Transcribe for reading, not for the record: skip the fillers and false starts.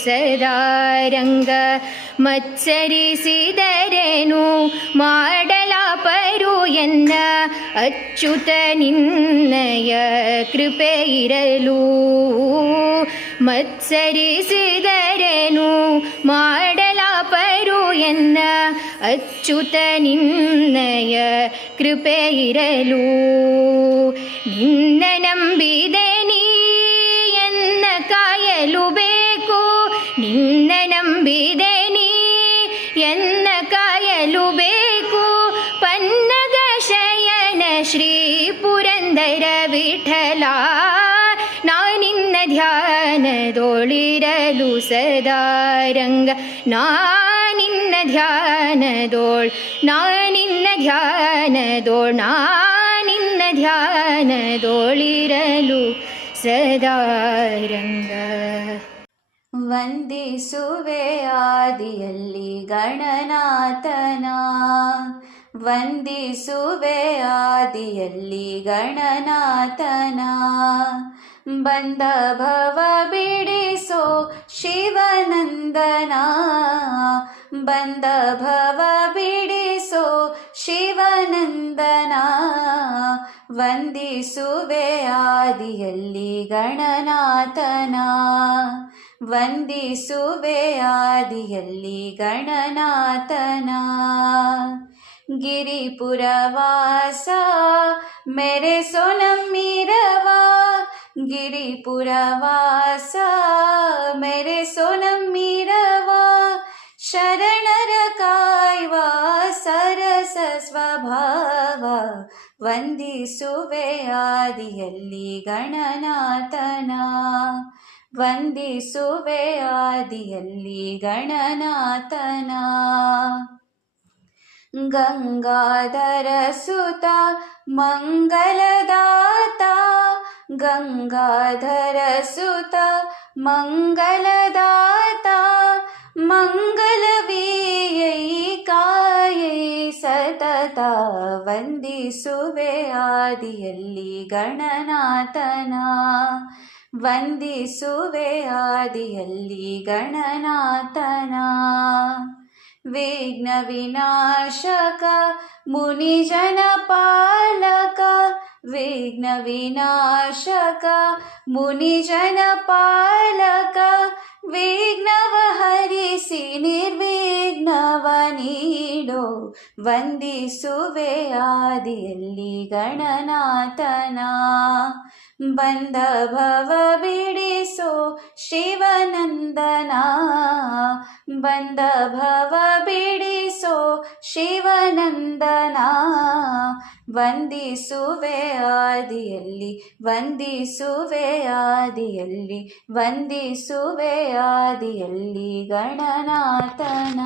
ಸದಾರಂಗ ಮತ್ಸರಿಸಿದರೇನು ಮಾಡಲಾಪರು ಎನ್ನ ಅಚ್ಯುತ ನಿನ್ನಯ ಕೃಪೆ ಇರಲು ಮತ್ಸರಿಸಿದರೇನು ಮಾಡಲಾಪರು ಎನ್ನ ಅಚ್ಯುತ ನಿನ್ನಯ ಕೃಪೆ ಇರಲು ನಿನ್ನ ನಂಬಿದೆ ನೀ ಎನ್ನ ಕಾಯಲು ಬೇಕು ನಿನ್ನ ನಂಬಿದೆ ನೀ ಎನ್ನ ಕಾಯಲು ಬೇಕು ಪನ್ನಗ ಶಯನ ಶ್ರೀ ಪುರಂದರ ವಿಠಲ ನಾನಿನ್ನ ಧ್ಯಾನದೋಳಿರಲು ಸದಾರಂಗ ನಾನಿನ್ನ ಧ್ಯಾನದೋಳ್ ನಾನಿನ್ನ ಧ್ಯಾನದೋಳಿರಲು ಸದಾರಂಗ ವಂದಿಸುವೆ ಆದಿಯಲ್ಲಿ ಗಣನಾಥನ ವಂದಿಸುವೆ ಆದಿಯಲ್ಲಿ ಗಣನಾಥನ ಬಂದ ಭವ ಬಿಡಿಸೋ ಶಿವನಂದನ ಬಂದ ಭವ ಬಿಡಿಸೋ ಶಿವನಂದನ ವಂದಿಸುವೆ ಆದಿಯಲ್ಲಿ ಗಣನಾಥನ ವಂದಿಸುವೆ ಆದಿಯಲ್ಲಿ ಗಣನಾಥನ ಗಿರಿಪುರವಾಸ ಮೇರೆ ಸೋನಮ್ಮಿರವಾ ಗಿರಿಪುರವಾಸ ಮೇರೆ ಸೋನಮ್ಮಿರವಾ ಶರಣರ ಕಾಯ್ವ ಸರಸ ಸ್ವಭಾವ ವಂದಿಸುವೆ ಆದಿಯಲ್ಲಿ ಗಣನಾಥನ ವಂದಿಸುವೆ ಆದಿಯಲ್ಲಿ ಗಣನಾಥನ ಗಂಗಾಧರ ಸುತ ಮಂಗಲದಾತ ಗಂಗಾಧರ ಸುತ ಮಂಗಲದಾತ ಮಂಗಲವೀಯೈ ಕಾಯೈ ಸತತ ವಂದಿಸುವೆ ಆದಿಯಲ್ಲಿ ಗಣನಾಥನ ವಂದಿಸುವೆ ಆದಿಯಲ್ಲಿ ಗಣನಾಥನ ವಿಘ್ನ ವಿನಾಶಕ ಮುನಿಜನ ಪಾಲಕ ವಿಘ್ನ ವಿನಾಶಕ ಮುನಿಜನ ಪಾಲಕ ವಿಘ್ನವ ಹರಿಸಿ ನಿರ್ವಿಘ್ನವ ನೀಡೋ ವಂದಿಸುವೆ ಆದಿಯಲ್ಲಿ ಗಣನಾಥನ ಬಂದ ಭವ ಬಿಡಿಸೋ ಶಿವನಂದನ ಬಂದ ಭವ ಬಿಡಿಸೋ ಶಿವನಂದನ ವಂದಿಸುವೆ ಆದಿಯಲ್ಲಿ ವಂದಿಸುವೆ ಆದಿಯಲ್ಲಿ ವಂದಿಸುವೆ ಆದಿಯಲ್ಲಿ ಗಣನಾಥನ